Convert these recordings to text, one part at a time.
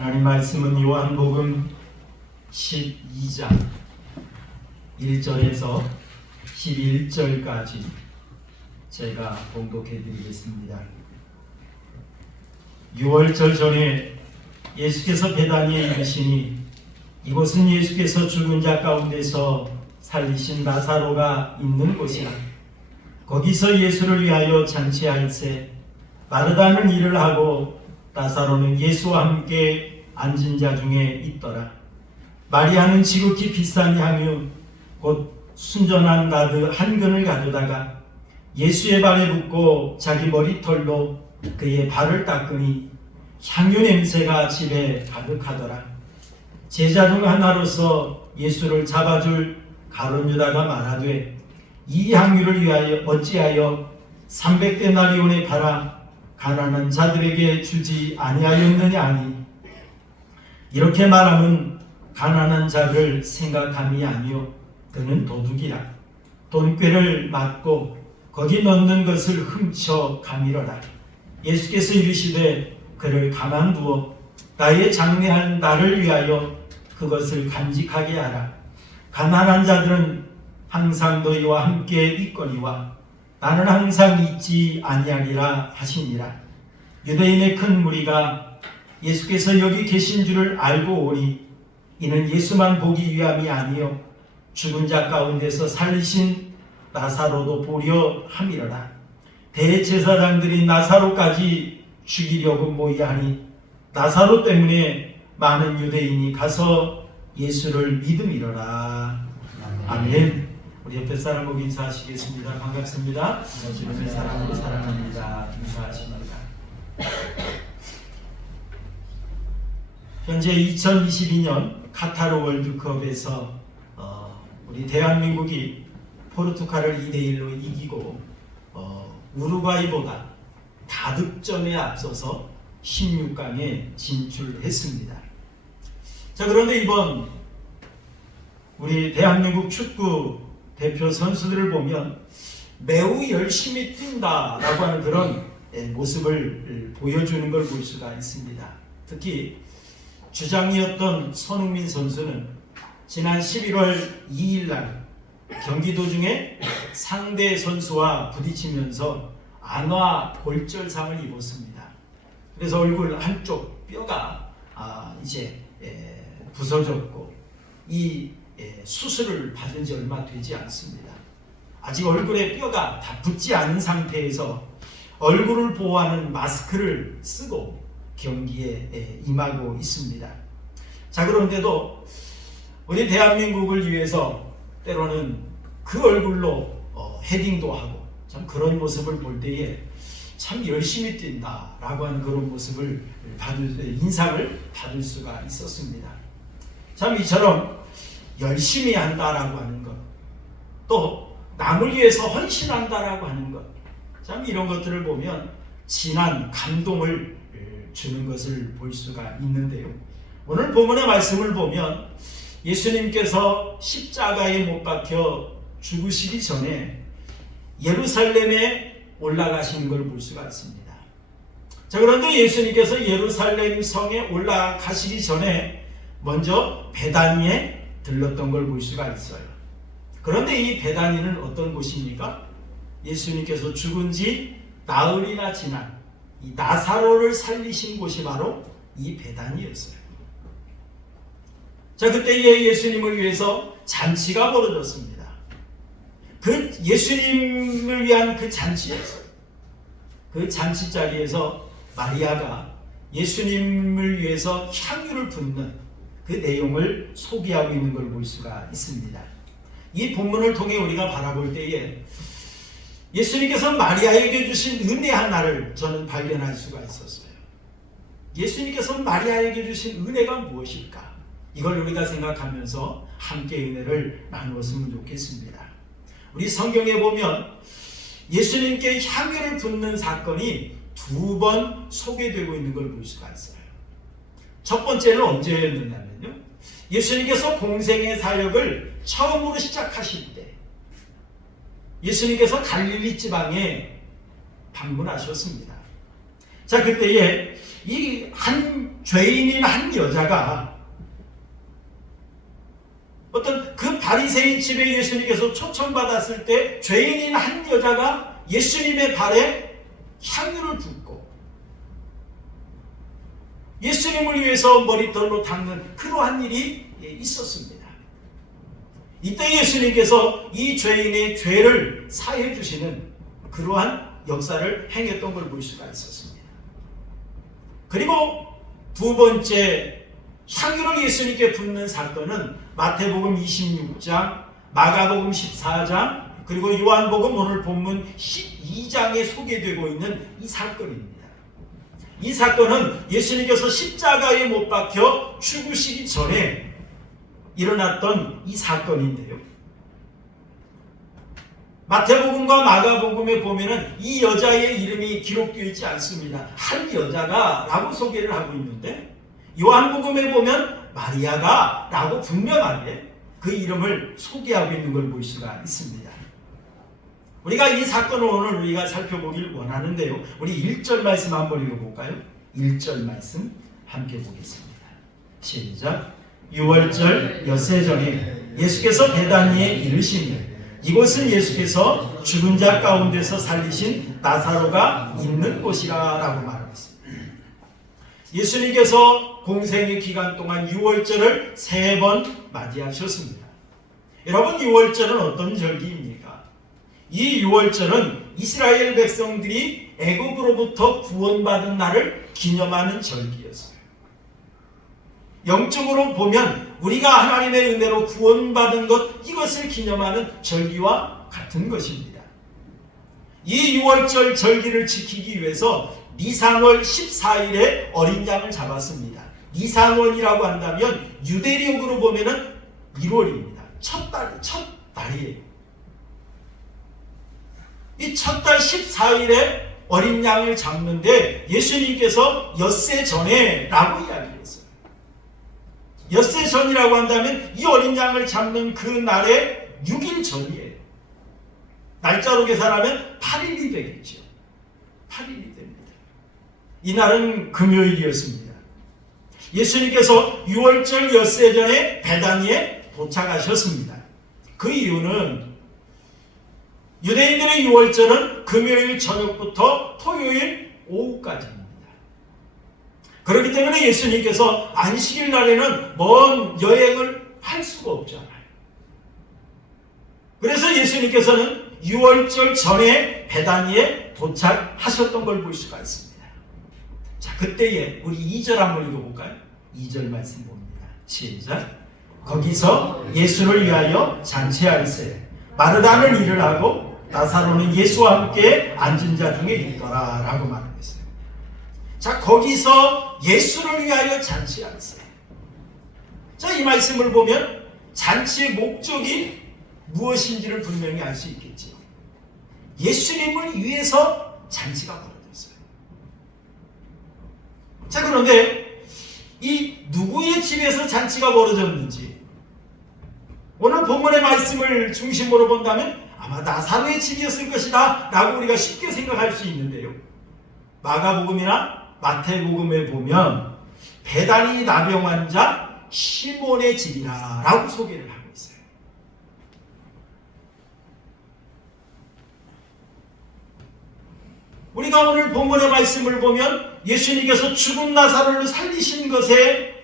하나님 말씀은 요한복음 12장 1절에서 11절까지 제가 봉독해 드리겠습니다. 6월절 전에 예수께서 베다니에 이르시니 이곳은 예수께서 죽은 자 가운데서 살리신 나사로가 있는 곳이라. 거기서 예수를 위하여 잔치할세 마르다는 일을 하고 나사로는 예수와 함께 앉은 자 중에 있더라. 마리아는 지극히 비싼 향유 곧 순전한 나드 한 근을 가져다가 예수의 발에 붓고 자기 머리털로 그의 발을 닦으니 향유 냄새가 집에 가득하더라. 제자 중 하나로서 예수를 잡아줄 가룟 유다가 말하되 이 향유를 위하여 어찌하여 300데나리온에 팔아 가난한 자들에게 주지 아니하였느냐 하니 이렇게 말하면 가난한 자를 생각함이 아니요 그는 도둑이라. 돈꾀를 맞고 거기 넣는 것을 훔쳐 가미러라. 예수께서 이르시되 그를 가만두어 나의 장래한 나를 위하여 그것을 간직하게 하라. 가난한 자들은 항상 너희와 함께 있거니와 나는 항상 있지 아니하리라 하시니라. 유대인의 큰 무리가 예수께서 여기 계신 줄을 알고 오니 이는 예수만 보기 위함이 아니요 죽은 자 가운데서 살리신 나사로도 보려 함이로라. 대제사장들이 나사로까지 죽이려고 모이하니 나사로 때문에 많은 유대인이 가서 예수를 믿음이로라. 아멘. 우리 옆에 사람 보고 인사하시겠습니다. 반갑습니다. 주님의 사랑으로 사랑합니다. 인사하십니다. 현재 2022년 카타르 월드컵에서 우리 대한민국이 포르투갈을 2대1로 이기고 우루과이보다 다득점에 앞서서 16강에 진출했습니다. 자, 그런데 이번 우리 대한민국 축구 대표 선수들을 보면 매우 열심히 뛴다라고 하는 그런 모습을 보여주는 걸 볼 수가 있습니다. 특히 주장이었던 손흥민 선수는 지난 11월 2일 날 경기 도중에 상대 선수와 부딪히면서 안화 골절상을 입었습니다. 그래서 얼굴 한쪽 뼈가 이제 부서졌고 이 수술을 받은 지 얼마 되지 않습니다. 아직 얼굴에 뼈가 다 붙지 않은 상태에서 얼굴을 보호하는 마스크를 쓰고 경기에 임하고 있습니다. 자, 그런데도 우리 대한민국을 위해서 때로는 그 얼굴로 헤딩도 하고 참 그런 모습을 볼 때에 참 열심히 뛴다라고 하는 그런 모습을 인상을 받을 수가 있었습니다. 참 이처럼 열심히 한다라고 하는 것, 또 남을 위해서 헌신한다라고 하는 것, 참 이런 것들을 보면 진한 감동을 주는 것을 볼 수가 있는데요. 오늘 본문의 말씀을 보면 예수님께서 십자가에 못 박혀 죽으시기 전에 예루살렘에 올라가시는 걸 볼 수가 있습니다. 자, 그런데 예수님께서 예루살렘 성에 올라가시기 전에 먼저 베다니에 들렀던 걸 볼 수가 있어요. 그런데 이 베다니는 어떤 곳입니까? 예수님께서 죽은 지 나흘이나 지난 이 나사로를 살리신 곳이 바로 이 베다니였어요. 자, 그때에 예수님을 위해서 잔치가 벌어졌습니다. 그 예수님을 위한 그 잔치에서, 그 잔치 자리에서 마리아가 예수님을 위해서 향유를 붓는 그 내용을 소개하고 있는 걸 볼 수가 있습니다. 이 본문을 통해 우리가 바라볼 때에 예수님께서 마리아에게 주신 은혜 하나를 저는 발견할 수가 있었어요. 예수님께서 마리아에게 주신 은혜가 무엇일까? 이걸 우리가 생각하면서 함께 은혜를 나누었으면 좋겠습니다. 우리 성경에 보면 예수님께 향유를 붓는 사건이 2번 소개되고 있는 걸 볼 수가 있어요. 첫 번째는 언제였느냐면요, 예수님께서 공생의 사역을 처음으로 시작하실 때 예수님께서 갈릴리 지방에 방문하셨습니다. 자, 그때에 이 한 죄인인 한 여자가 어떤 그 바리새인 집에 예수님께서 초청받았을 때 죄인인 한 여자가 예수님의 발에 향유를 붓고 예수님을 위해서 머리털로 닦는 그러한 일이 있었습니다. 이때 예수님께서 이 죄인의 죄를 사해 주시는 그러한 역사를 행했던 걸 볼 수가 있었습니다. 그리고 두 번째 향유를 예수님께 붓는 사건은 마태복음 26장, 마가복음 14장, 그리고 요한복음 오늘 본문 12장에 소개되고 있는 이 사건입니다. 이 사건은 예수님께서 십자가에 못 박혀 죽으시기 전에 일어났던 이 사건인데요. 마태복음과 마가복음에 보면은 이 여자의 이름이 기록되어 있지 않습니다. 한 여자가 라고 소개를 하고 있는데 요한복음에 보면 마리아가 라고 분명하게 그 이름을 소개하고 있는 걸 볼 수가 있습니다. 우리가 이 사건을 오늘 우리가 살펴보길 원하는데요. 우리 1절 말씀 한번 읽어볼까요? 1절 말씀 함께 보겠습니다. 시작. 6월절 엿새 전에 예수께서 베다니에 이르시니 이곳은 예수께서 죽은 자 가운데서 살리신 나사로가 있는 곳이라 라고 말하고 있습니다. 예수님께서 공생의 기간 동안 6월절을 3번 맞이하셨습니다. 여러분, 6월절은 어떤 절기입니까? 이 6월절은 이스라엘 백성들이 애굽으로부터 구원받은 날을 기념하는 절기였어요. 영적으로 보면 우리가 하나님의 은혜로 구원받은 것, 이것을 기념하는 절기와 같은 것입니다. 이 6월절 절기를 지키기 위해서 니산월 14일에 어린 양을 잡았습니다. 니산월이라고 한다면 유대력으로 보면은 1월입니다. 첫 달이에요. 이 첫 달 14일에 어린 양을 잡는데 예수님께서 엿새 전에 라고 이야기했어요. 엿새 전이라고 한다면 이 어린 양을 잡는 그 날에 6일 전이에요. 날짜로 계산하면 8일이 되겠죠. 8일이 됩니다. 이날은 금요일이었습니다. 예수님께서 6월절 엿새 전에 베다니에 도착하셨습니다. 그 이유는 유대인들의 6월절은 금요일 저녁부터 토요일 오후까지입니다. 그렇기 때문에 예수님께서 안식일 날에는 먼 여행을 할 수가 없잖아요. 그래서 예수님께서는 6월절 전에 베다니에 도착하셨던 걸 볼 수가 있습니다. 자, 그때에 우리 2절 한번 읽어볼까요? 2절 말씀 봅니다. 시작. 거기서 예수를 위하여 잔치할세 마르다는 일을 하고 나사로는 예수와 함께 앉은 자 중에 있더라 라고 말했어요. 자, 거기서 예수를 위하여 잔치할세. 자, 이 말씀을 보면 잔치의 목적이 무엇인지를 분명히 알 수 있겠죠. 예수님을 위해서 잔치가 벌어졌어요. 자, 그런데 이 누구의 집에서 잔치가 벌어졌는지 오늘 본문의 말씀을 중심으로 본다면 아마 나사로의 집이었을 것이다 라고 우리가 쉽게 생각할 수 있는데요. 마가복음이나 마태복음에 보면 베다니 나병 환자 시몬의 집이라 라고 소개를 하고 있어요. 우리가 오늘 본문의 말씀을 보면 예수님께서 죽은 나사로를 살리신 것에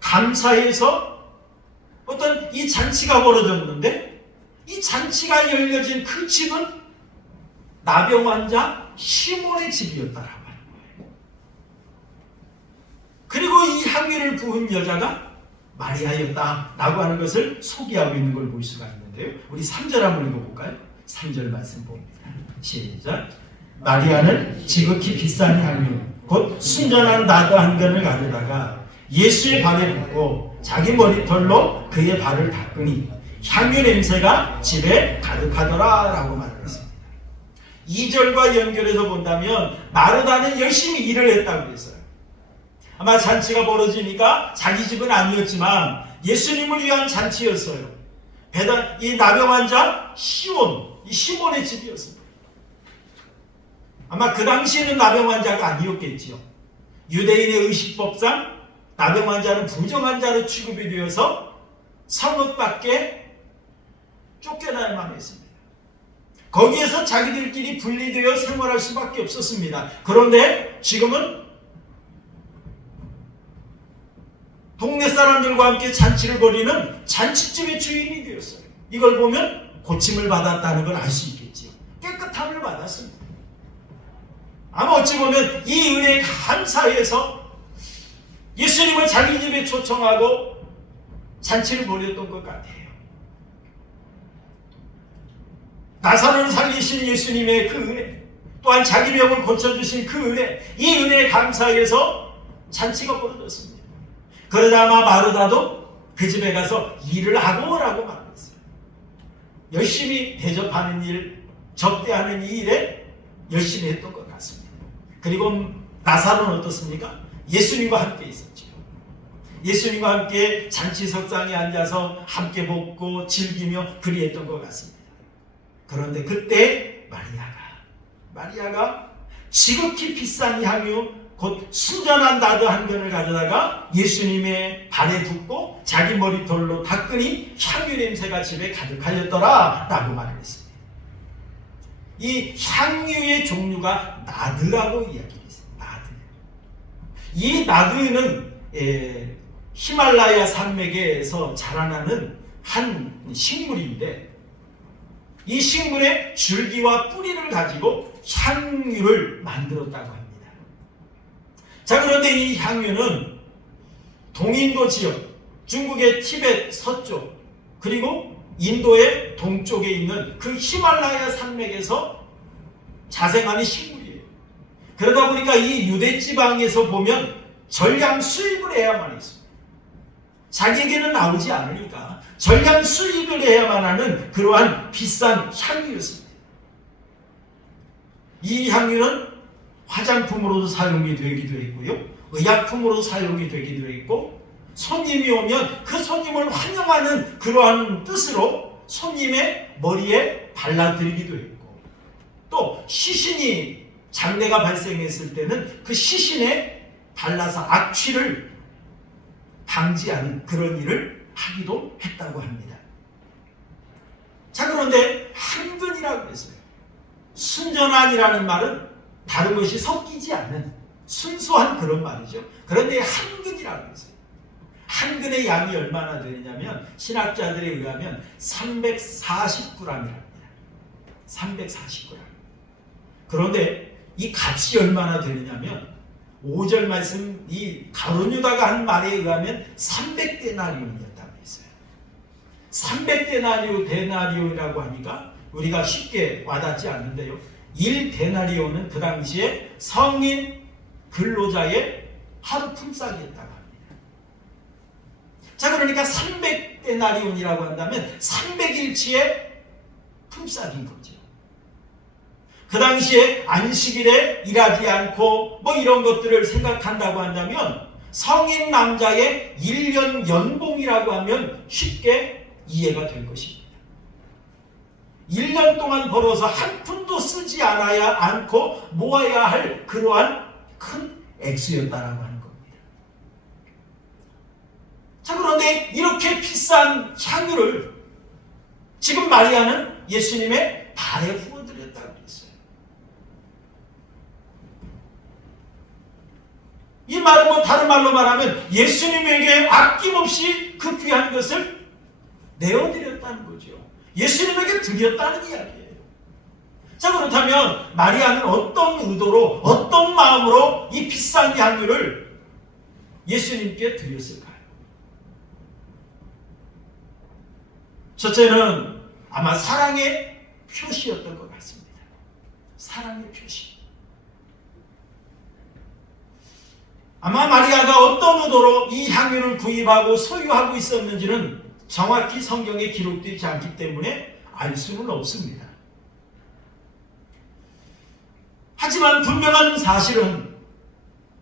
감사해서 어떤 이 잔치가 벌어졌는데 이 잔치가 열려진 그 집은 나병 환자 시몬의 집이었다라고 하는 거예요. 그리고 이 향유를 부은 여자가 마리아였다라고 하는 것을 소개하고 있는 걸 볼 수가 있는데요. 우리 3절 한번 읽어볼까요? 3절 말씀 봅니다. 시작. 마리아는 지극히 비싼 향유 곧 순전한 나드 한 근을 가져다가 예수의 발에 붓고 자기 머리털로 그의 발을 닦으니 향유 냄새가 집에 가득하더라 라고 말했습니다. 2절과 연결해서 본다면 마르다는 열심히 일을 했다고 했어요. 아마 잔치가 벌어지니까 자기 집은 아니었지만 예수님을 위한 잔치였어요. 이 나병 환자 시몬의 집이었습니다. 아마 그 당시에는 나병 환자가 아니었겠지요. 유대인의 의식법상 나병 환자는 부정한 자로 취급이 되어서 성읍 밖에 쫓겨나야만 했습니다. 거기에서 자기들끼리 분리되어 생활할 수밖에 없었습니다. 그런데 지금은 동네 사람들과 함께 잔치를 벌이는 잔치집의 주인이 되었어요. 이걸 보면 고침을 받았다는 걸 알 수 있겠지요. 깨끗함을 받았습니다. 아마 어찌 보면 이 은혜에 감사해서 예수님을 자기 집에 초청하고 잔치를 벌였던 것 같아요. 나사로를 살리신 예수님의 그 은혜, 또한 자기 병을 고쳐주신 그 은혜, 이 은혜에 감사해서 잔치가 벌어졌습니다. 그러자 아마 마르다도 그 집에 가서 일을 하고 오라고 말했어요. 열심히 대접하는 일, 접대하는 이 일에 열심히 했던 것 같습니다. 그리고 나사로는 어떻습니까? 예수님과 함께 있었죠. 예수님과 함께 잔치석상에 앉아서 함께 먹고 즐기며 그리했던 것 같습니다. 그런데 그때 마리아가 지극히 비싼 향유 곧 순전한 나드 한 근을 가져다가 예수님의 발에 붓고 자기 머리털로 닦으니 향유 냄새가 집에 가득하였더라 라고 말을 했습니다. 이 향유의 종류가 나드라고 이야기했어요. 나드. 이 나드는 히말라야 산맥에서 자라나는 한 식물인데 이 식물의 줄기와 뿌리를 가지고 향유를 만들었다고 합니다. 자, 그런데 이 향유는 동인도 지역, 중국의 티벳 서쪽, 그리고 인도의 동쪽에 있는 그 히말라야 산맥에서 자생하는 식물이에요. 그러다 보니까 이 유대 지방에서 보면 전량 수입을 해야만 했습니다. 자기에게는 나오지 않으니까 전량 수입을 해야만 하는 그러한 비싼 향유였습니다. 이 향유는 화장품으로도 사용이 되기도 했고요, 의약품으로 사용이 되기도 했고, 손님이 오면 그 손님을 환영하는 그러한 뜻으로 손님의 머리에 발라드리기도 했고, 또 시신이 장례가 발생했을 때는 그 시신에 발라서 악취를 방지하는 그런 일을 하기도 했다고 합니다. 자, 그런데 한근이라고 했어요. 순전한이라는 말은 다른 것이 섞이지 않는 순수한 그런 말이죠. 그런데 한근이라고 했어요. 한근의 양이 얼마나 되느냐면 신학자들에 의하면 340g이랍니다. 340g. 그런데 이 값이 얼마나 되느냐면 5절 말씀 이 가룟 유다가 한 말에 의하면 300데나리온이었다고 했어요. 300데나리온이라고 하니까 우리가 쉽게 와닿지 않는데요. 1데나리온은 그 당시에 성인 근로자의 하루 품삯이었다고 합니다. 자, 그러니까 300데나리온이라고 한다면 300일치의 품삯인 거죠. 그 당시에 안식일에 일하지 않고 뭐 이런 것들을 생각한다고 한다면 성인 남자의 1년 연봉이라고 하면 쉽게 이해가 될 것입니다. 1년 동안 벌어서 한 푼도 쓰지 않고 모아야 할 그러한 큰 액수였다라고 하는 겁니다. 자, 그런데 이렇게 비싼 향유를 지금 마리아는 예수님의 발에 부어드렸다고 했어요. 이 말은 뭐 다른 말로 말하면 예수님에게 아낌없이 그 귀한 것을 내어드렸다는 거죠. 예수님에게 드렸다는 이야기예요. 자, 그렇다면 마리아는 어떤 의도로 어떤 마음으로 이 비싼 향유를 예수님께 드렸을까요? 첫째는 아마 사랑의 표시였던 것 같습니다. 사랑의 표시. 아마 마리아가 어떤 의도로 이 향유를 구입하고 소유하고 있었는지는 정확히 성경에 기록되지 않기 때문에 알 수는 없습니다. 하지만 분명한 사실은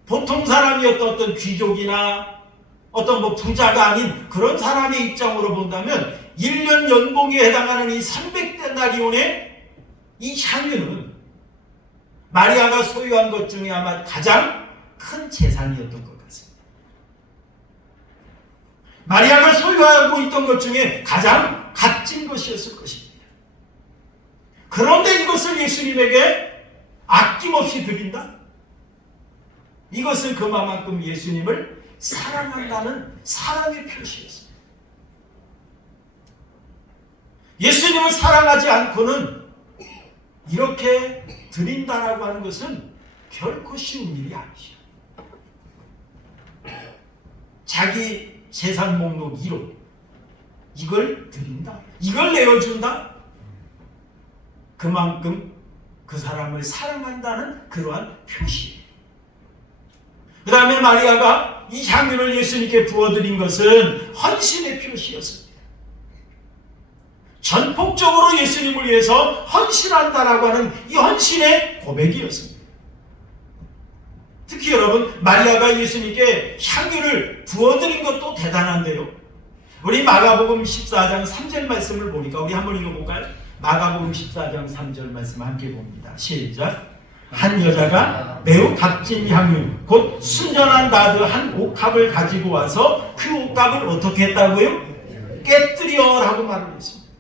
보통 사람이었던 어떤 귀족이나 어떤 뭐 부자가 아닌 그런 사람의 입장으로 본다면 1년 연봉에 해당하는 이 300데나리온의 이 향유는 마리아가 소유한 것 중에 아마 가장 큰 재산이었던 것 같습니다. 마리아가 소유하고 있던 것 중에 가장 값진 것이었을 것입니다. 그런데 이것을 예수님에게 아낌없이 드린다? 이것은 그만큼 예수님을 사랑한다는 사랑의 표시였습니다. 예수님을 사랑하지 않고는 이렇게 드린다라고 하는 것은 결코 쉬운 일이 아니죠. 자기 재산 목록 1호 이걸 드린다, 이걸 내어준다, 그만큼 그 사람을 사랑한다는 그러한 표시예요. 그 다음에 마리아가 이 향유를 예수님께 부어드린 것은 헌신의 표시였습니다. 전폭적으로 예수님을 위해서 헌신한다라고 하는 이 헌신의 고백이었습니다. 특히 여러분, 마리아가 예수님께 향유를 부어드린 것도 대단한데요. 우리 마가복음 14장 3절 말씀을 보니까 우리 한번 읽어볼까요? 마가복음 14장 3절 말씀 함께 봅니다. 시작. 한 여자가 매우 값진 향유 곧 순전한 나드 한 옥합을 가지고 와서 그 옥합을 어떻게 했다고요? 깨뜨려라고 말을 했습니다.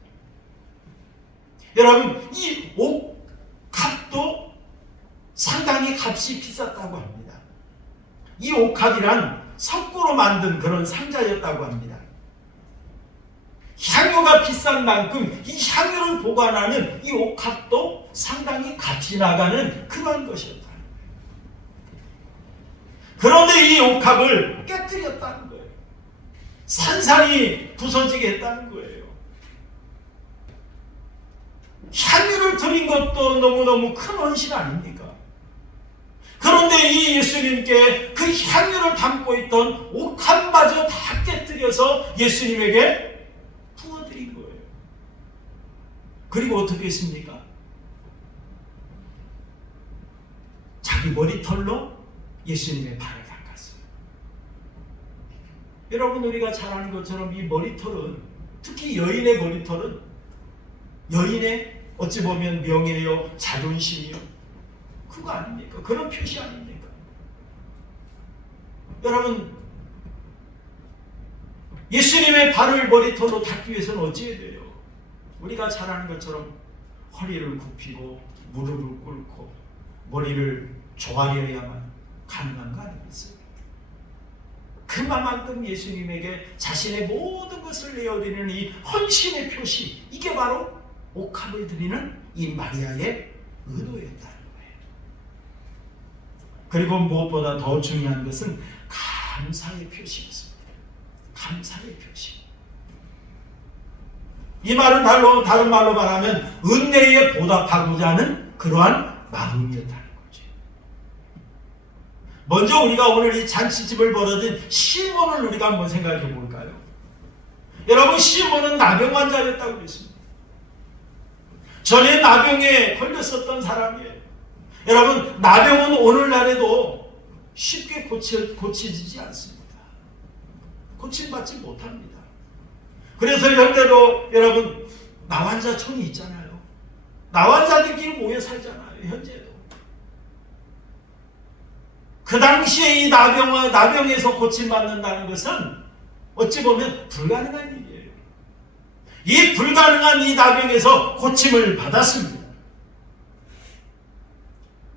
여러분, 이 옥합도 상당히 값이 비쌌다고 합니다. 이 옥합이란 석고로 만든 그런 상자였다고 합니다. 향유가 비싼 만큼 이 향유를 보관하는 이 옥합도 상당히 값이 나가는 그런 것이었다. 그런데 이 옥합을 깨뜨렸다는 거예요. 산산이 부서지게 했다는 거예요. 향유를 드린 것도 너무너무 큰 헌신 아닙니까? 그런데 이 예수님께 그 향유를 담고 있던 옥합마저 다 깨뜨려서 예수님에게 부어드린 거예요. 그리고 어떻게 했습니까? 자기 머리털로 예수님의 발을 닦았어요. 여러분, 우리가 잘 아는 것처럼 이 머리털은, 특히 여인의 머리털은 여인의 어찌 보면 명예요, 자존심이요, 그거 아닙니까? 그런 표시 아닙니까? 여러분, 예수님의 발을 머리털로 닦기 위해서는 어찌해야 돼요? 우리가 잘 아는 것처럼 허리를 굽히고 무릎을 꿇고 머리를 조아려야만 가능한 거 아니겠어요? 그만큼 예수님에게 자신의 모든 것을 내어드리는 이 헌신의 표시, 이게 바로 옥합을 드리는 이 마리아의 의도였다는 거예요. 그리고 무엇보다 더 중요한 것은 감사의 표시였습니다. 감사의 표시. 이 말은 다른 말로 말하면 은혜에 보답하고자 하는 그러한 마음이었다는 거죠. 먼저 우리가 오늘 이 잔치집을 벌어진 시몬을 우리가 한번 생각해 볼까요? 여러분, 시몬은 나병 환자였다고 그랬습니다. 전에 나병에 걸렸었던 사람이에요. 여러분, 나병은 오늘날에도 쉽게 고쳐지지 않습니다. 고침받지 못합니다. 그래서 현재도 여러분, 나환자촌이 있잖아요. 나환자들끼리 모여 살잖아요. 현재도. 그 당시에 이 나병에서 고침받는다는 것은 어찌 보면 불가능한 일이에요. 이 불가능한 이 나병에서 고침을 받았습니다.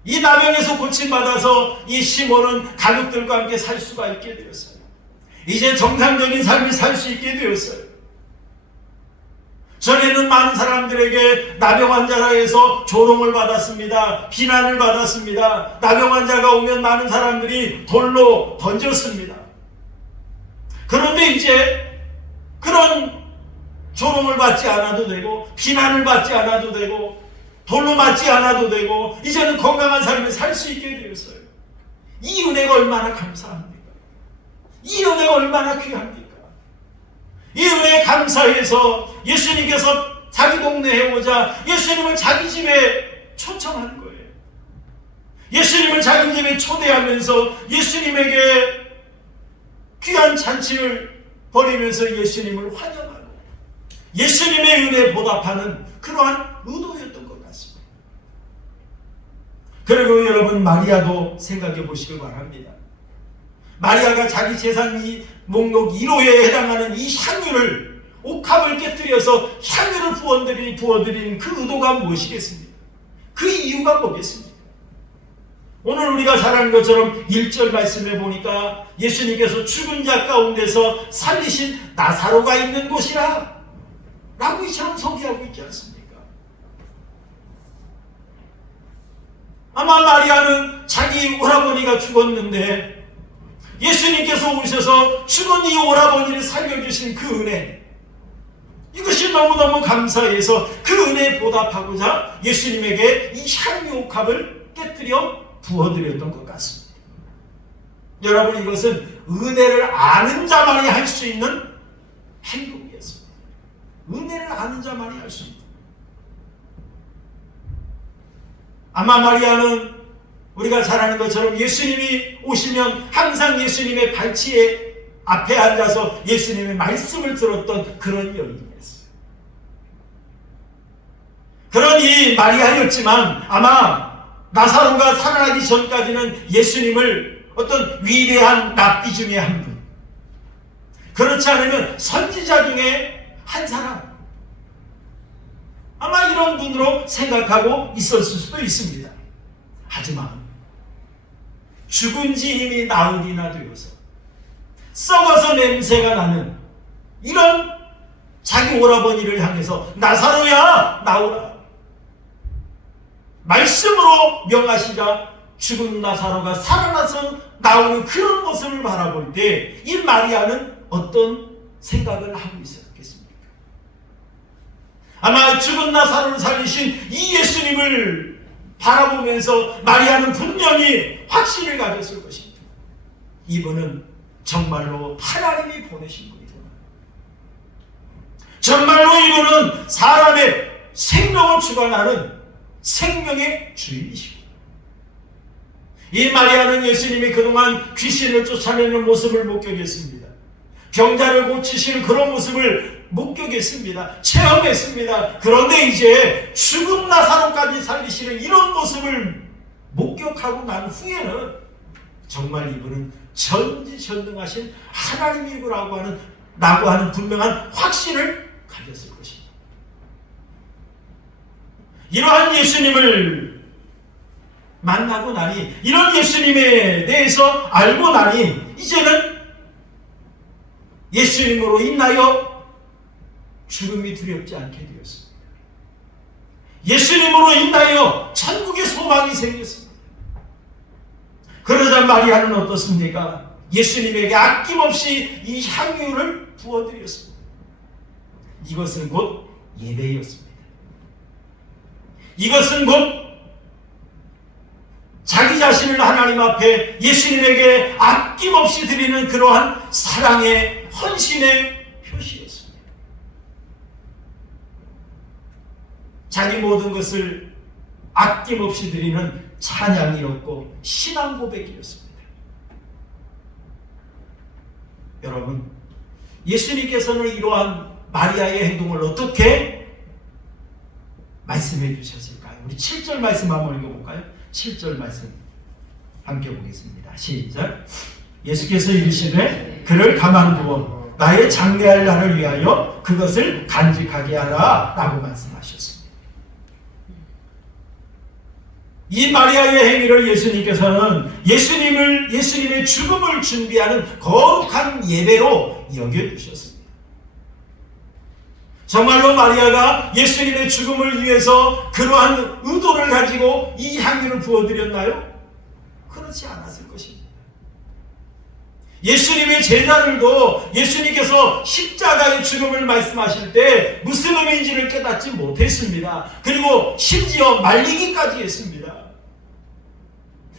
이 나병에서 고침받아서 이 시몬은 가족들과 함께 살 수가 있게 되었어요. 이제 정상적인 삶을 살 수 있게 되었어요. 전에는 많은 사람들에게 나병 환자라 해서 조롱을 받았습니다. 비난을 받았습니다. 나병 환자가 오면 많은 사람들이 돌로 던졌습니다. 그런데 이제 그런 조롱을 받지 않아도 되고, 비난을 받지 않아도 되고, 돌로 맞지 않아도 되고, 이제는 건강한 삶을 살 수 있게 되었어요. 이 은혜가 얼마나 감사합니까? 이 은혜가 얼마나 귀합니까? 이 은혜에 감사해서 예수님께서 자기 동네에 오자 예수님을 자기 집에 초청한 거예요. 예수님을 자기 집에 초대하면서 예수님에게 귀한 잔치를 벌이면서 예수님을 환영하고 예수님의 은혜에 보답하는 그러한 의도였던 것 같습니다. 그리고 여러분 마리아도 생각해 보시길 바랍니다. 마리아가 자기 재산 목록 1호에 해당하는 이 향유를 옥합을 깨뜨려서 향유를 부어드린 그 의도가 무엇이겠습니까? 그 이유가 뭐겠습니까? 오늘 우리가 잘 아는 것처럼 1절 말씀에 보니까 예수님께서 죽은 자 가운데서 살리신 나사로가 있는 곳이라 라고 이처럼 소개하고 있지 않습니까? 아마 마리아는 자기 오라버니가 죽었는데 예수님께서 오셔서 죽은 이 오라버니를 살려주신 그 은혜, 이것이 너무너무 감사해서 그 은혜에 보답하고자 예수님에게 이 향유 옥합을 깨뜨려 부어드렸던 것 같습니다. 여러분, 이것은 은혜를 아는 자만이 할 수 있는 행동이었습니다. 은혜를 아는 자만이 할 수 있는. 아마 마리아는 우리가 잘 아는 것처럼 예수님이 오시면 항상 예수님의 발치에 앞에 앉아서 예수님의 말씀을 들었던 그런 여인이었어요. 그런 이 마리아였지만 아마 나사로가 살아나기 전까지는 예수님을 어떤 위대한 랍비 중에 한 분, 그렇지 않으면 선지자 중에 한 사람, 아마 이런 분으로 생각하고 있었을 수도 있습니다. 하지만 죽은 지 이미 나흘이나 되어서 썩어서 냄새가 나는 이런 자기 오라버니를 향해서 나사로야 나오라 말씀으로 명하시자 죽은 나사로가 살아나서 나오는 그런 모습을 바라볼 때 이 마리아는 어떤 생각을 하고 있었겠습니까? 아마 죽은 나사로를 살리신 이 예수님을 바라보면서 마리아는 분명히 확신을 가졌을 것입니다. 이분은 정말로 하나님이 보내신 분이구나. 정말로 이분은 사람의 생명을 주관하는 생명의 주인이시고, 이 마리아는 예수님이 그동안 귀신을 쫓아내는 모습을 목격했습니다. 병자를 고치시는 그런 모습을 목격했습니다. 체험했습니다. 그런데 이제 죽은 나사로까지 살리시는 이런 모습을 목격하고 난 후에는 정말 이분은 전지전능하신 하나님이라고 하는 분명한 확신을 가졌을 것입니다. 이러한 예수님을 만나고 나니, 이런 예수님에 대해서 알고 나니 이제는 예수님으로 인하여 죽음이 두렵지 않게 되었습니다. 예수님으로 인하여 천국의 소망이 생겼습니다. 그러자 마리아는 어떻습니까? 예수님에게 아낌없이 이 향유를 부어드렸습니다. 이것은 곧 예배였습니다. 이것은 곧 자기 자신을 하나님 앞에 예수님에게 아낌없이 드리는 그러한 사랑의 헌신의 표시였습니다. 자기 모든 것을 아낌없이 드리는 찬양이었고 신앙 고백이었습니다. 여러분, 예수님께서는 이러한 마리아의 행동을 어떻게 말씀해 주셨을까요? 우리 7절 말씀 한번 읽어볼까요? 7절 말씀 함께 보겠습니다. 시작. 예수께서 이르시되 그를 가만두어 나의 장래할 날을 위하여 그것을 간직하게 하라 라고 말씀하셨습니다. 이 마리아의 행위를 예수님께서는 예수님의 죽음을 준비하는 거룩한 예배로 여겨주셨습니다. 정말로 마리아가 예수님의 죽음을 위해서 그러한 의도를 가지고 이 향유를 부어드렸나요? 그렇지 않았을 것입니다. 예수님의 제자들도 예수님께서 십자가의 죽음을 말씀하실 때 무슨 의미인지를 깨닫지 못했습니다. 그리고 심지어 말리기까지 했습니다.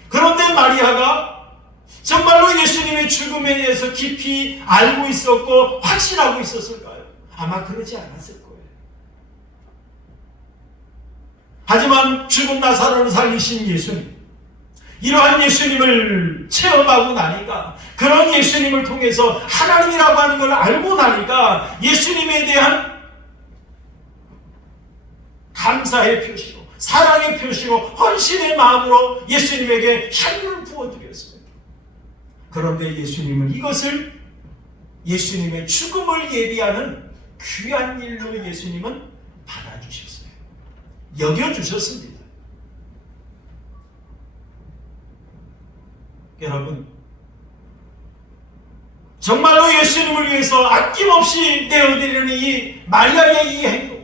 그런데 마리아가 정말로 예수님의 죽음에 대해서 깊이 알고 있었고 확신하고 있었을까요? 아마 그러지 않았을 거예요. 하지만 죽은 나사로를 살리신 예수님, 이러한 예수님을 체험하고 나니까, 그런 예수님을 통해서 하나님이라고 하는 걸 알고 나니까 예수님에 대한 감사의 표시로, 사랑의 표시로 헌신의 마음으로 예수님에게 향유를 부어드렸어요. 그런데 예수님은 이것을 예수님의 죽음을 예비하는 귀한 일로 예수님은 받아주셨어요. 여겨주셨습니다. 여러분, 정말로 예수님을 위해서 아낌없이 내어드리는 이 마리아의 이 행동,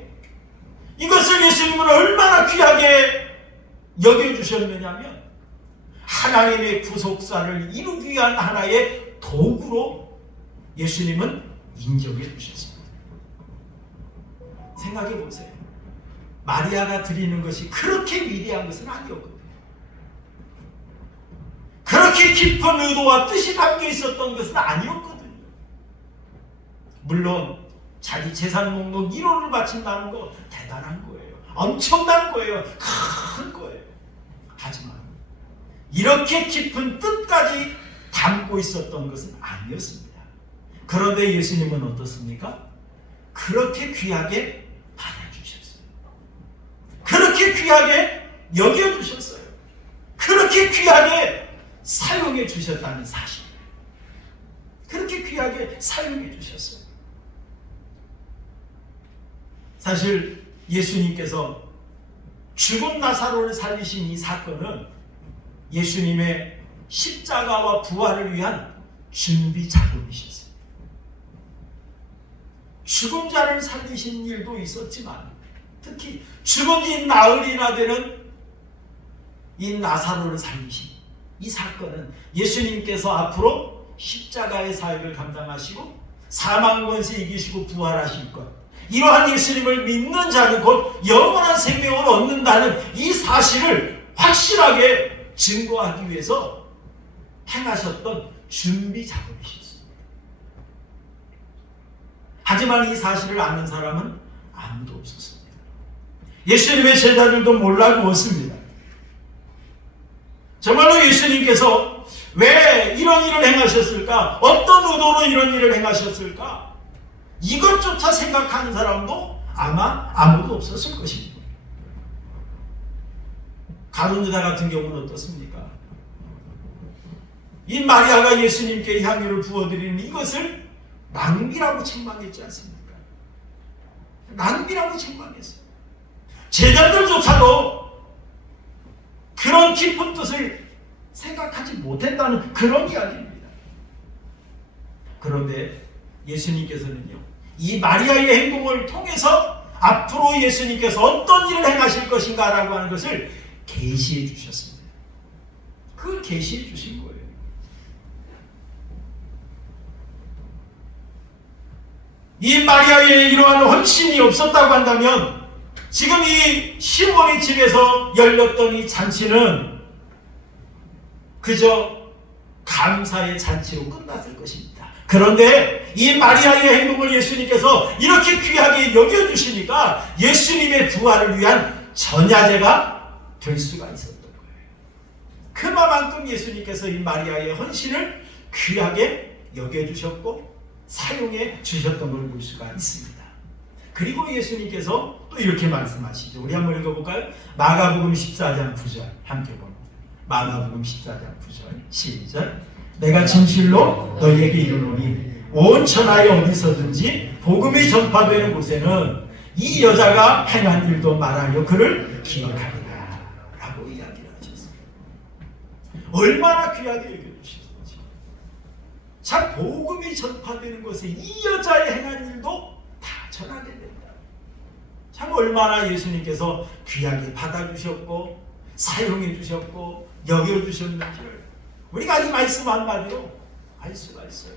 이것을 예수님은 얼마나 귀하게 여겨주셨느냐면 하나님의 구속사를 이루기 위한 하나의 도구로 예수님은 인정해 주셨습니다. 생각해 보세요. 마리아가 드리는 것이 그렇게 위대한 것은 아니었거든요. 그렇게 깊은 의도와 뜻이 담겨 있었던 것은 아니었거든요. 물론 자기 재산 목록 1호를 바친다는 거 대단한 거예요. 엄청난 거예요. 큰 거예요. 하지만 이렇게 깊은 뜻까지 담고 있었던 것은 아니었습니다. 그런데 예수님은 어떻습니까? 그렇게 귀하게 받아주셨어요. 그렇게 귀하게 여겨주셨어요. 그렇게 귀하게 사용해 주셨다는 사실. 그렇게 귀하게 사용해 주셨어요. 사실 예수님께서 죽은 나사로를 살리신 이 사건은 예수님의 십자가와 부활을 위한 준비 작업이셨어요. 죽은 자를 살리신 일도 있었지만 특히 죽은 지 나흘이나 되는 이 나사로를 살리신 이 사건은 예수님께서 앞으로 십자가의 사역을 감당하시고 사망 권세 이기시고 부활하실 것, 이러한 예수님을 믿는 자는 곧 영원한 생명을 얻는다는 이 사실을 확실하게 증거하기 위해서 행하셨던 준비 작업이셨습니다. 하지만 이 사실을 아는 사람은 아무도 없었습니다. 예수님의 제자들도 몰라주었습니다. 정말로 예수님께서 왜 이런 일을 행하셨을까? 어떤 의도로 이런 일을 행하셨을까? 이것조차 생각하는 사람도 아마 아무도 없었을 것입니다. 가룟 유다 같은 경우는 어떻습니까? 이 마리아가 예수님께 향유를 부어드리는 이것을 낭비라고 책망했지 않습니까? 낭비라고 책망했어요. 제자들조차도 그런 깊은 뜻을 생각하지 못했다는 그런 이야기입니다. 그런데 예수님께서는요, 이 마리아의 행동을 통해서 앞으로 예수님께서 어떤 일을 행하실 것인가 라고 하는 것을 계시해 주셨습니다. 그걸 계시해 주신 거예요. 이 마리아의 이러한 헌신이 없었다고 한다면 지금 이 시몬의 집에서 열렸던 이 잔치는 그저 감사의 잔치로 끝났을 것입니다. 그런데 이 마리아의 행동을 예수님께서 이렇게 귀하게 여겨주시니까 예수님의 부활을 위한 전야제가 될 수가 있었던 거예요. 그만큼 예수님께서 이 마리아의 헌신을 귀하게 여겨주셨고 사용해 주셨던 걸 볼 수가 있습니다. 그리고 예수님께서 또 이렇게 말씀하시죠. 우리 한번 읽어볼까요? 마가복음 14장 9절 함께 봅니다. 마가복음 14장 9절 시작. 내가 진실로 너희에게 이르노니 온 천하에 어디서든지 복음이 전파되는 곳에는 이 여자가 행한 일도 말하여 그를 기억하리라 라고 이야기를 하셨습니다. 얼마나 귀하게 여겨주셨는지. 참 복음이 전파되는 곳에 이 여자의 행한 일도 다 전하게 된다. 참 얼마나 예수님께서 귀하게 받아주셨고 사용해 주셨고 여겨주셨는지를 우리가 이 말씀 한마디로 알 수가 있어요.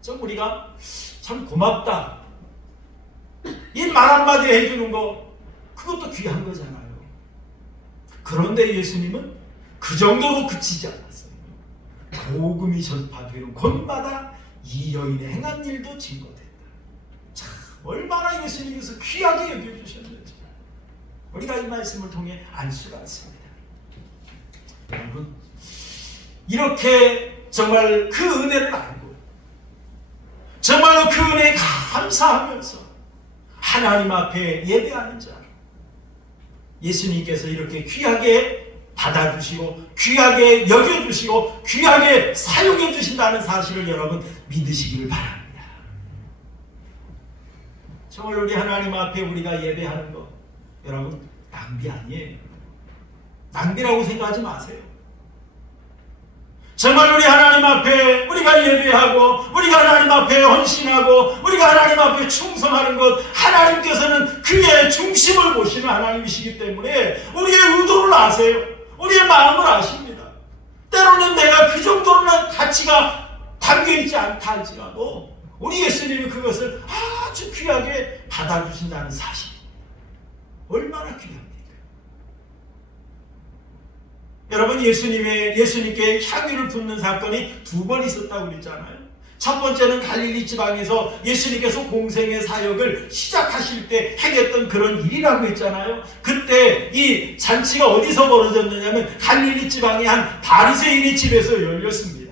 좀 우리가 참 고맙다, 이 말 한마디 해주는 거 그것도 귀한 거잖아요. 그런데 예수님은 그 정도로 그치지 않았어요. 복음이 전파되는 곳마다 이 여인의 행한 일도 증거된다. 참 얼마나 예수님께서 귀하게 여겨주셨는지 우리가 이 말씀을 통해 알 수가 있습니다. 여러분, 이렇게 정말 그 은혜를 알고 정말로 그 은혜에 감사하면서 하나님 앞에 예배하는 자, 예수님께서 이렇게 귀하게 받아주시고 귀하게 여겨주시고 귀하게 사용해 주신다는 사실을 여러분 믿으시기를 바랍니다. 정말 우리 하나님 앞에 우리가 예배하는 것 여러분 낭비 아니에요. 낭비라고 생각하지 마세요. 정말 우리 하나님 앞에 우리가 예배하고 우리가 하나님 앞에 헌신하고 우리가 하나님 앞에 충성하는 것 하나님께서는 그의 중심을 보시는 하나님이시기 때문에 우리의 의도를 아세요. 우리의 마음을 아십니다. 때로는 내가 그 정도로는 가치가 담겨있지 않다 할지라도 우리 예수님이 그것을 아주 귀하게 받아주신다는 사실입니다. 얼마나 귀합니까? 여러분 예수님께 향유를 붓는 사건이 2번 있었다고 그랬잖아요. 첫 번째는 갈릴리 지방에서 예수님께서 공생의 사역을 시작하실 때 행했던 그런 일이라고 했잖아요. 그때 이 잔치가 어디서 벌어졌느냐면 갈릴리 지방의 한 바리새인의 집에서 열렸습니다.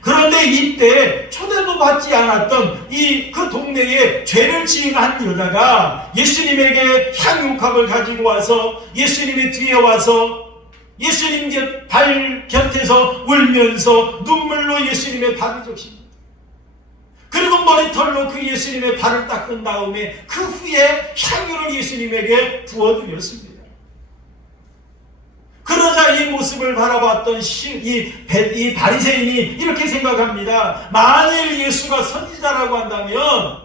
그런데 이때 초대도 받지 않았던 그 동네에 죄를 지은 한 여자가 예수님에게 향유컵을 가지고 와서 예수님의 뒤에 와서 예수님 발 곁에서 울면서 눈물로 예수님의 발을 적십니다. 그리고 머리털로 그 예수님의 발을 닦은 다음에 그 후에 향유를 예수님에게 부어드렸습니다. 그러자 이 모습을 바라봤던 이 바리새인이 이렇게 생각합니다. 만일 예수가 선지자라고 한다면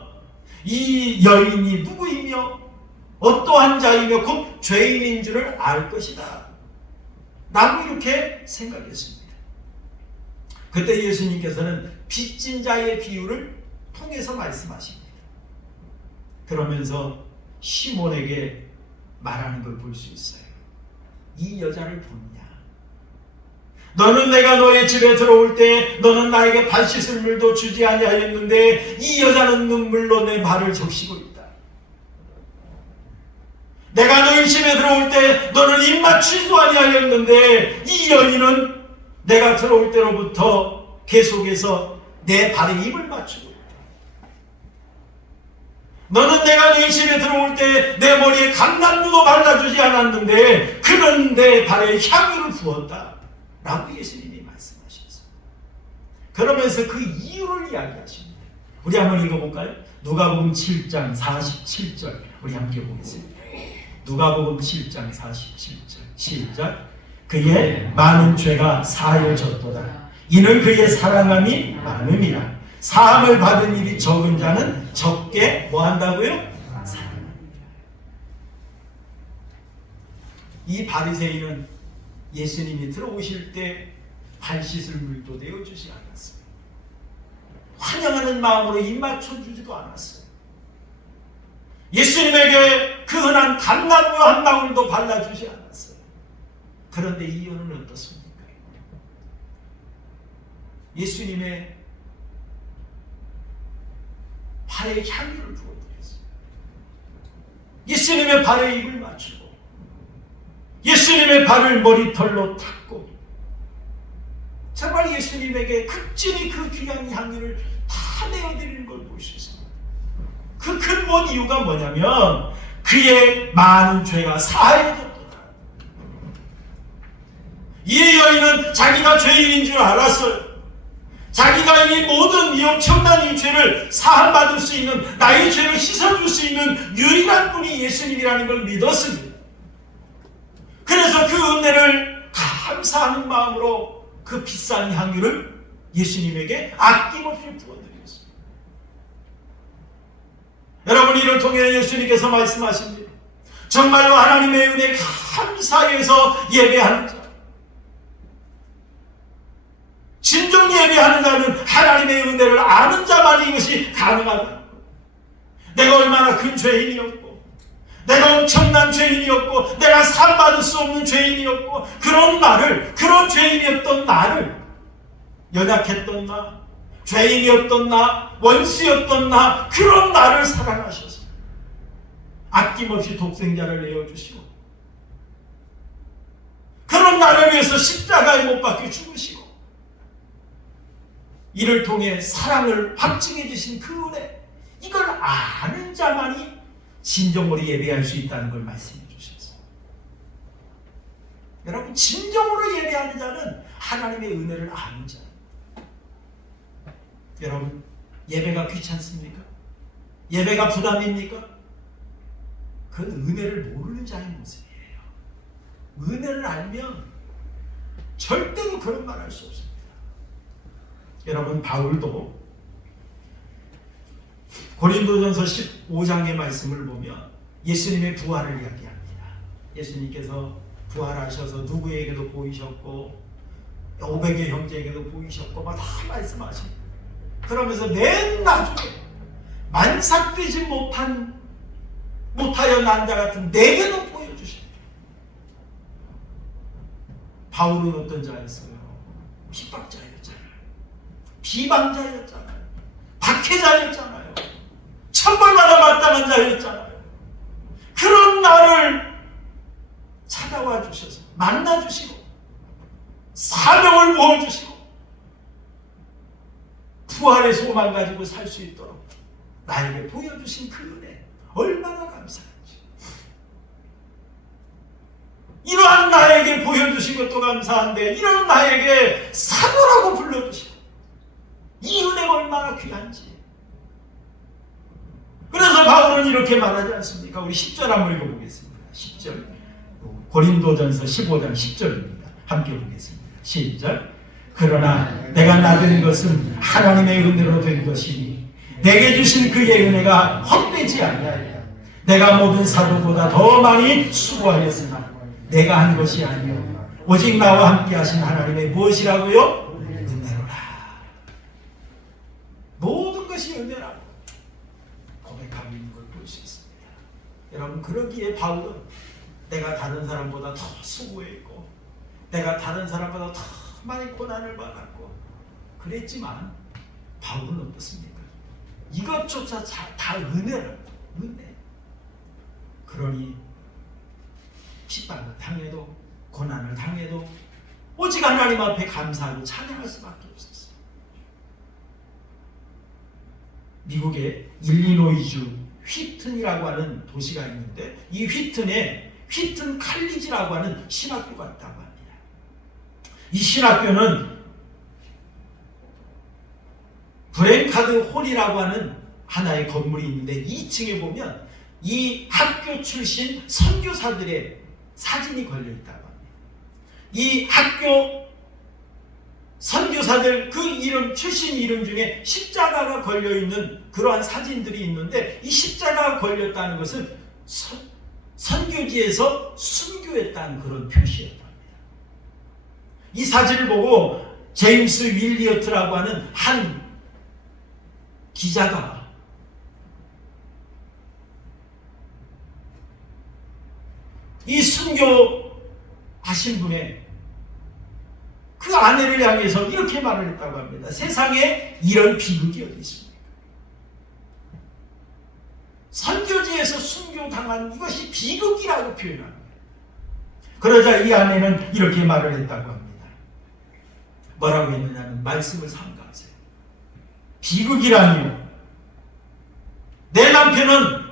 이 여인이 누구이며 어떠한 자이며 곧 죄인인 줄을 알 것이다 라고 이렇게 생각했습니다. 그때 예수님께서는 빚진 자의 비유를 통해서 말씀하십니다. 그러면서 시몬에게 말하는 걸 볼 수 있어요. 이 여자를 보느냐? 너는 내가 너의 집에 들어올 때 너는 나에게 발 씻을 물도 주지 아니하였는데 이 여자는 눈물로 내 발을 적시고 있다. 내가 너희 집에 들어올 때 너는 입 맞추지도 아니하였는데 이 여인은 내가 들어올 때로부터 계속해서 내 발에 입을 맞추고 있다. 너는 내가 너희 집에 들어올 때 내 머리에 감람유도 발라주지 않았는데 그는 내 발에 향유를 부었다 라고 예수님이 말씀하셨어요. 그러면서 그 이유를 이야기하십니다. 우리 한번 읽어볼까요? 누가복음 7장 47절 우리 함께 보겠습니다. 누가복음 7장 47절 시작. 그의 많은 죄가 사하여졌도다. 이는 그의 사랑함이 많음이라. 사함을 받은 일이 적은 자는 적게 뭐 한다고요? 사랑합니다. 이 바리새인은 예수님이 들어오실 때 발 씻을 물도 내어주지 않았어요. 환영하는 마음으로 입 맞춰주지도 않았어요. 예수님에게 그 흔한 감람유 한 방울도 발라주지 않았어요. 그런데 이 여인은 어떻습니까? 예수님의 발에 향유를 부어드렸어요. 예수님의 발에 입을 맞추고 예수님의 발을 머리털로 닦고 정말 예수님에게 극진히 그 귀한 향유를 다 내어드리는 걸 볼 수 있습니다. 그 근본 이유가 뭐냐면 그의 많은 죄가 사하여졌도다. 이 여인은 자기가 죄인인 줄 알았어요. 자기가 이 모든 이 엄청난 이 죄를 사함받을 수 있는 나의 죄를 씻어줄 수 있는 유일한 분이 예수님이라는 걸 믿었습니다. 그래서 그 은혜를 감사하는 마음으로 그 비싼 향유를 예수님에게 아낌없이 부어드렸습니다. 여러분 이를 통해 예수님께서 말씀하십니다. 정말로 하나님의 은혜에 감사해서 예배하는 자, 진정 예배하는 자는 하나님의 은혜를 아는 자만이 이것이 가능하다. 내가 얼마나 큰 죄인이었고 내가 엄청난 죄인이었고 내가 사함받을 수 없는 죄인이었고 그런 죄인이었던 나를 연약했던 나, 죄인이었던 나, 원수였던 나, 그런 나를 사랑하셔서 아낌없이 독생자를 내어주시고 그런 나를 위해서 십자가에 못 박혀 죽으시고 이를 통해 사랑을 확증해 주신 그 은혜, 이걸 아는 자만이 진정으로 예배할 수 있다는 걸 말씀해 주셨어요. 여러분, 진정으로 예배하는 자는 하나님의 은혜를 아는 자. 여러분, 예배가 귀찮습니까? 예배가 부담입니까? 그건 은혜를 모르는 자의 모습이에요. 은혜를 알면 절대로 그런 말 할 수 없습니다. 여러분, 바울도 고린도전서 15장의 말씀을 보면 예수님의 부활을 이야기합니다. 예수님께서 부활하셔서 누구에게도 보이셨고 500의 형제에게도 보이셨고 막 다 말씀하십니다. 그러면서 맨 나중에 만삭되지 못하여 난 자 같은 내게도 보여주십니다. 바울은 어떤 자였어요? 핍박자였잖아요. 비방자였잖아요. 박해자였잖아요. 천벌받아 마땅한 자였잖아요. 그런 나를 찾아와 주셔서 만나 주시고 사명을 부어주시고 부활의 소망 가지고 살 수 있도록 나에게 보여주신 그 은혜 얼마나 감사한지. 이러한 나에게 보여주신 것도 감사한데 이런 나에게 사도라고 불러주시고 이 은혜가 얼마나 귀한지. 그래서 바울은 이렇게 말하지 않습니까? 우리 10절 한번 읽어보겠습니다. 10절 고린도전서 15장 10절입니다. 함께 보겠습니다. 시작. 그러나 내가 나된 것은 하나님의 은혜로 된 것이니 내게 주신 그의 은혜가 헛되지 아니하리라. 내가 모든 사도보다 더 많이 수고하였으나 내가 한 것이 아니요 오직 나와 함께 하신 하나님의 무엇이라고요? 은혜로라. 모든 것이 은혜라고 고백하고 있는 걸 볼 수 있습니다. 여러분, 그러기에 바울은 내가 다른 사람보다 더 수고했고 내가 다른 사람보다 더 많이 고난을 받았고 그랬지만 바울은 어떻습니까? 이것조차 다 은혜라고. 은혜. 그러니 핍박을 당해도 고난을 당해도 오직 하나님 앞에 감사하고 찬양할 수밖에 없었어요. 미국의 일리노이주 휘튼이라고 하는 도시가 있는데 이 휘튼에 휘튼 칼리지라고 하는 신학교가 있다고 합니다. 이 신학교는 브랭카드 홀이라고 하는 하나의 건물이 있는데 2층에 보면 이 학교 출신 선교사들의 사진이 걸려 있다고 합니다. 이 학교 선교사들 그 이름 출신 이름 중에 십자가가 걸려 있는 그러한 사진들이 있는데 이 십자가가 걸렸다는 것은 선교지에서 순교했다는 그런 표시였다. 이 사진을 보고 제임스 윌리어트라고 하는 한 기자가 이 순교하신 분의 그 아내를 향해서 이렇게 말을 했다고 합니다. 세상에 이런 비극이 어디 있습니까? 선교지에서 순교당한 이것이 비극이라고 표현합니다. 그러자 이 아내는 이렇게 말을 했다고 합니다. 뭐라고 했느냐면 말씀을 삼가하세요. 비극이라니요. 내 남편은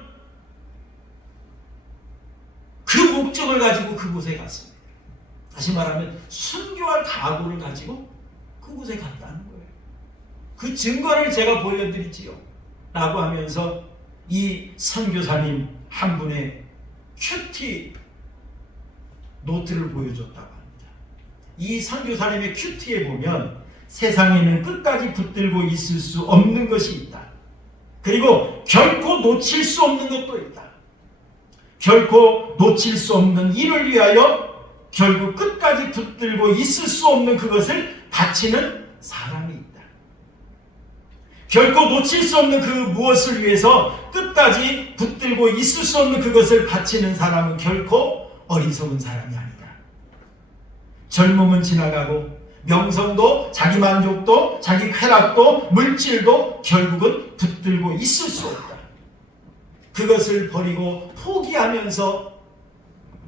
그 목적을 가지고 그곳에 갔습니다. 다시 말하면 순교할 각오를 가지고 그곳에 갔다는 거예요. 그 증거를 제가 보여드리지요. 라고 하면서 이 선교사님 한 분의 큐티 노트를 보여줬다고 합니다. 이 선교사님의 큐티에 보면 세상에는 끝까지 붙들고 있을 수 없는 것이 있다. 그리고 결코 놓칠 수 없는 것도 있다. 결코 놓칠 수 없는 일을 위하여 결국 끝까지 붙들고 있을 수 없는 그것을 바치는 사람이 있다. 결코 놓칠 수 없는 그 무엇을 위해서 끝까지 붙들고 있을 수 없는 그것을 바치는 사람은 결코 어리석은 사람이 아니다. 젊음은 지나가고 명성도 자기 만족도 자기 쾌락도 물질도 결국은 붙들고 있을 수 없다. 그것을 버리고 포기하면서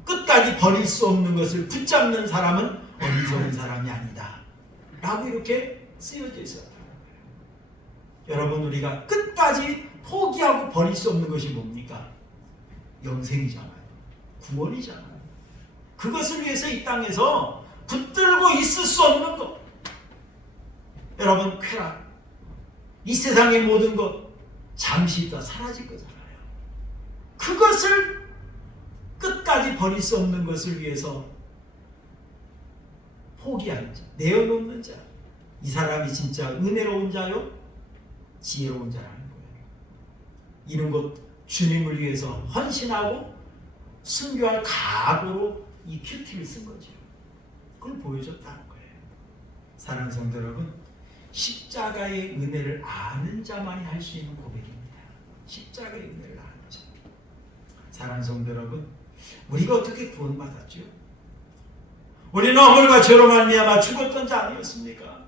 끝까지 버릴 수 없는 것을 붙잡는 사람은 어리석은 사람이 아니다. 라고 이렇게 쓰여져 있었다. 여러분, 우리가 끝까지 포기하고 버릴 수 없는 것이 뭡니까? 영생이잖아요. 구원이잖아요. 그것을 위해서 이 땅에서 붙들고 있을 수 없는 것. 여러분, 쾌락, 이 세상의 모든 것 잠시 있다 사라질 거잖아요. 그것을 끝까지 버릴 수 없는 것을 위해서 포기하는 자, 내어놓는 자, 이 사람이 진짜 은혜로운 자요, 지혜로운 자라는 거예요. 이런 것 주님을 위해서 헌신하고 순교할 각오로 이 큐티를 쓴 거죠. 그걸 보여줬다는 거예요. 사랑하는 성도 여러분, 십자가의 은혜를 아는 자만이 할 수 있는 고백입니다. 십자가의 은혜를 아는 자. 사랑하는 성도 여러분, 우리가 어떻게 구원받았죠? 우리는 어물과 죄로 말미암아 죽었던 자 아니었습니까?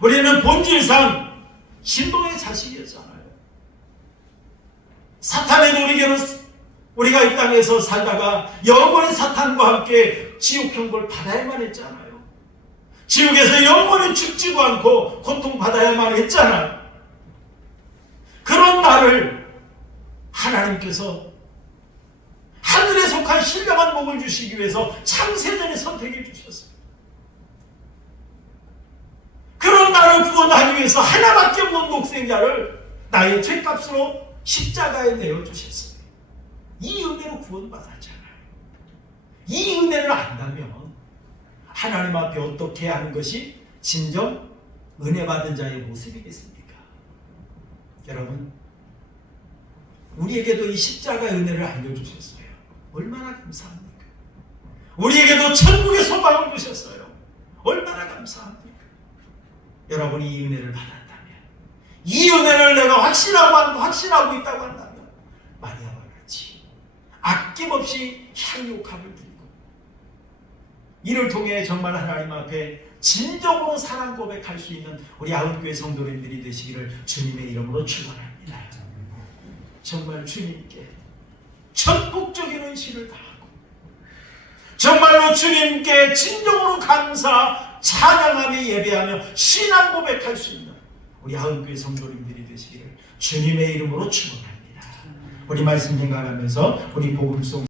우리는 본질상 신동의 자식이었잖아요. 사탄의 노리개로 우리가 이 땅에서 살다가 영원히 사탄과 함께 지옥 형벌 받아야만 했잖아요. 지옥에서 영원히 죽지도 않고 고통받아야만 했잖아요. 그런 나를 하나님께서 하늘에 속한 신령한 복을 주시기 위해서 창세전에 선택해 주셨어요. 그런 나를 구원하기 위해서 하나밖에 없는 독생자를 나의 죄값으로 십자가에 내어주셨어요. 이 은혜로 구원받았잖아요. 이 은혜를 안다면 하나님 앞에 어떻게 하는 것이 진정 은혜 받은 자의 모습이겠습니까? 여러분, 우리에게도 이 십자가의 은혜를 알려주셨어요. 얼마나 감사합니까? 우리에게도 천국의 소망을 주셨어요. 얼마나 감사합니까? 여러분이 이 은혜를 받았다면, 이 은혜를 내가 확신하고 있다고 한다면 마리아와 같이 아낌없이 향유옥합을 드리고 이를 통해 정말 하나님 앞에 진정으로 사랑 고백할 수 있는 우리 아흔교회 성도님들이 되시기를 주님의 이름으로 축원합니다. 정말 주님께 전폭적인 헌신을 다하고 정말로 주님께 진정으로 감사, 찬양하며 예배하며 신앙 고백할 수 있는 우리 아흔교회 성도님들이 되시기를 주님의 이름으로 축원합니다. 우리 말씀 생각하면서 우리 복음송